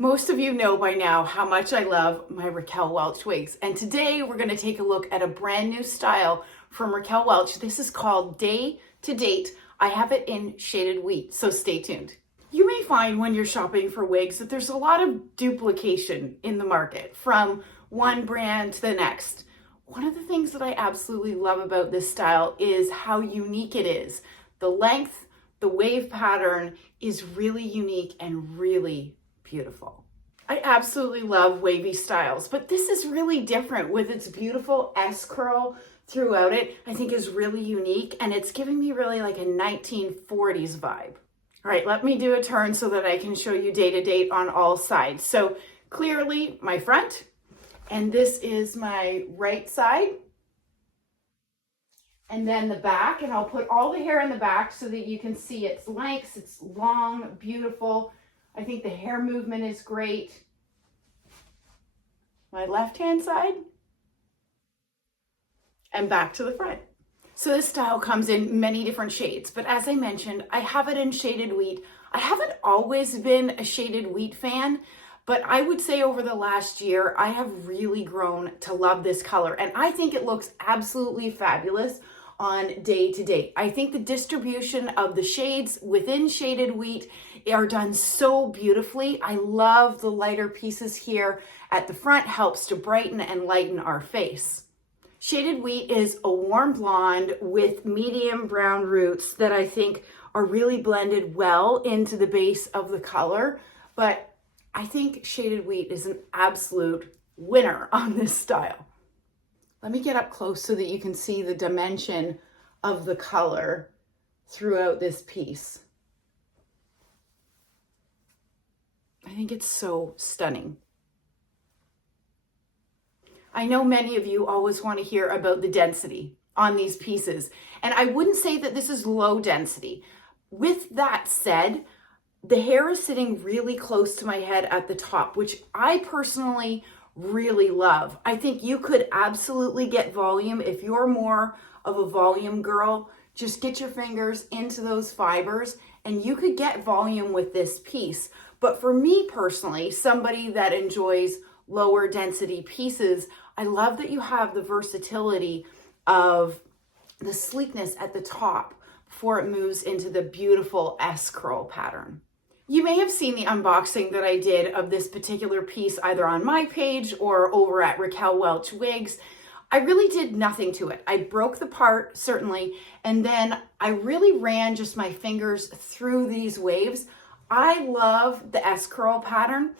Most of you know by now how much I love my Raquel Welch wigs. And today we're going to take a look at a brand new style from Raquel Welch. This is called Day to Date. I have it in shaded wheat, so stay tuned. You may find when you're shopping for wigs that there's a lot of duplication in the market from one brand to the next. One of the things that I absolutely love about this style is how unique it is. The length, the wave pattern is really unique and really beautiful. I absolutely love wavy styles, but this is really different with its beautiful S curl throughout it. I think is really unique, and it's giving me really like a 1940s vibe. All right, let me do a turn so that I can show you day to date on all sides. So clearly my front, and this is my right side. And then the back, and I'll put all the hair in the back so that you can see its lengths. It's long, beautiful. I think the hair movement is great. My left-hand side, and back to the front. So this style comes in many different shades, but as I mentioned, I have it in shaded wheat. I haven't always been a shaded wheat fan, but I would say over the last year, I have really grown to love this color, and I think it looks absolutely fabulous on Day to Date. I think the distribution of the shades within shaded wheat are done so beautifully. I love the lighter pieces here at the front, helps to brighten and lighten our face. Shaded wheat is a warm blonde with medium brown roots that I think are really blended well into the base of the color, but I think shaded wheat is an absolute winner on this style. Let me get up close so that you can see the dimension of the color throughout this piece. I think it's so stunning. I know many of you always want to hear about the density on these pieces, and I wouldn't say that this is low density. With that said, the hair is sitting really close to my head at the top, which I personally really love. I think you could absolutely get volume if you're more of a volume girl. Just get your fingers into those fibers and you could get volume with this piece. But for me personally, somebody that enjoys lower density pieces, I love that you have the versatility of the sleekness at the top before it moves into the beautiful S curl pattern. You may have seen the unboxing that I did of this particular piece either on my page or over at Raquel Welch Wigs. I really did nothing to it. I broke the part, certainly, and then I really ran just my fingers through these waves. I love the S curl pattern,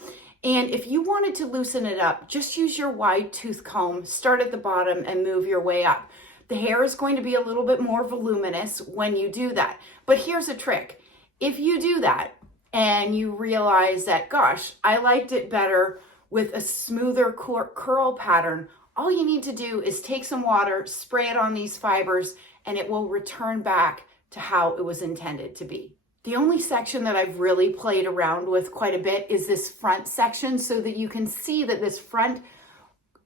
and if you wanted to loosen it up, just use your wide tooth comb, start at the bottom and move your way up. The hair is going to be a little bit more voluminous when you do that. But here's a trick. If you do that, and you realize that, gosh, I liked it better with a smoother curl pattern, all you need to do is take some water, spray it on these fibers, and it will return back to how it was intended to be. The only section that I've really played around with quite a bit is this front section, so that you can see that this front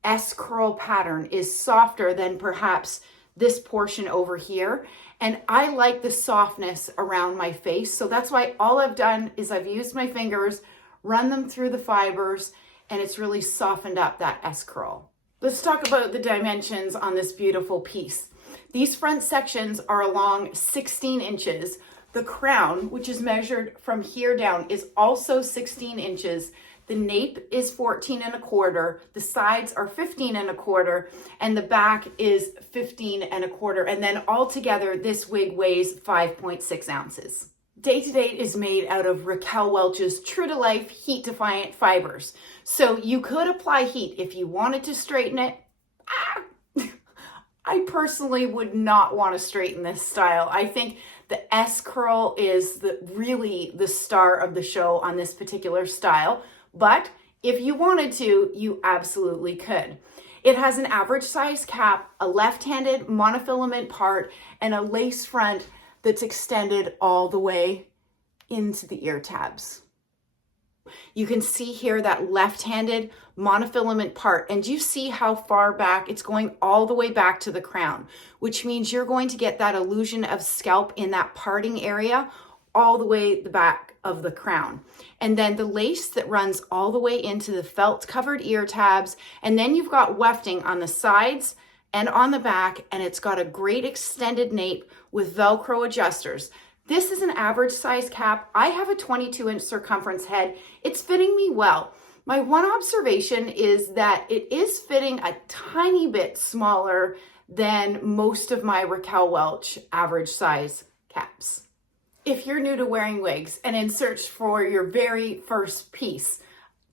S curl pattern is softer than perhaps this portion over here. And I like the softness around my face. So that's why all I've done is I've used my fingers, run them through the fibers, and it's really softened up that S curl. Let's talk about the dimensions on this beautiful piece. These front sections are along 16 inches. The crown, which is measured from here down, is also 16 inches. The nape is 14 1/4, the sides are 15 1/4, and the back is 15 1/4. And then altogether, this wig weighs 5.6 ounces. Day to Date is made out of Raquel Welch's true to life heat defiant fibers. So you could apply heat if you wanted to straighten it. I personally would not want to straighten this style. I think the S curl is really the star of the show on this particular style. But if you wanted to, you absolutely could. It has an average size cap, a left-handed monofilament part, and a lace front that's extended all the way into the ear tabs. You can see here that left-handed monofilament part, and you see how far back it's going, all the way back to the crown, which means you're going to get that illusion of scalp in that parting area all the way the back of the crown. And then the lace that runs all the way into the felt covered ear tabs. And then you've got wefting on the sides and on the back, and it's got a great extended nape with Velcro adjusters. This is an average size cap. I have a 22-inch circumference head. It's fitting me well. My one observation is that it is fitting a tiny bit smaller than most of my Raquel Welch average size caps. If you're new to wearing wigs and in search for your very first piece,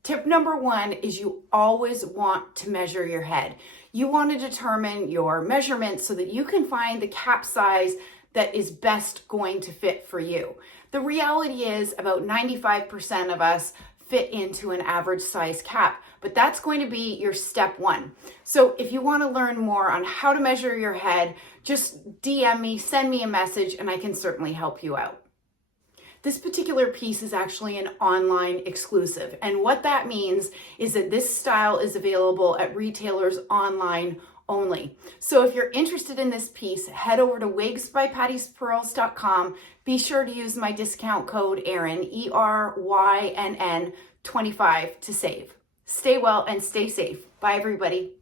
tip number one is you always want to measure your head. You want to determine your measurements so that you can find the cap size that is best going to fit for you. The reality is about 95% of us fit into an average size cap, but that's going to be your step one. So if you want to learn more on how to measure your head, just DM me, send me a message, and I can certainly help you out. This particular piece is actually an online exclusive, and what that means is that this style is available at retailers online only. So if you're interested in this piece, head over to wigsbypatty'spearls.com. Be sure to use my discount code ERYNN, ERYNN 25 to save. Stay well and stay safe. Bye everybody.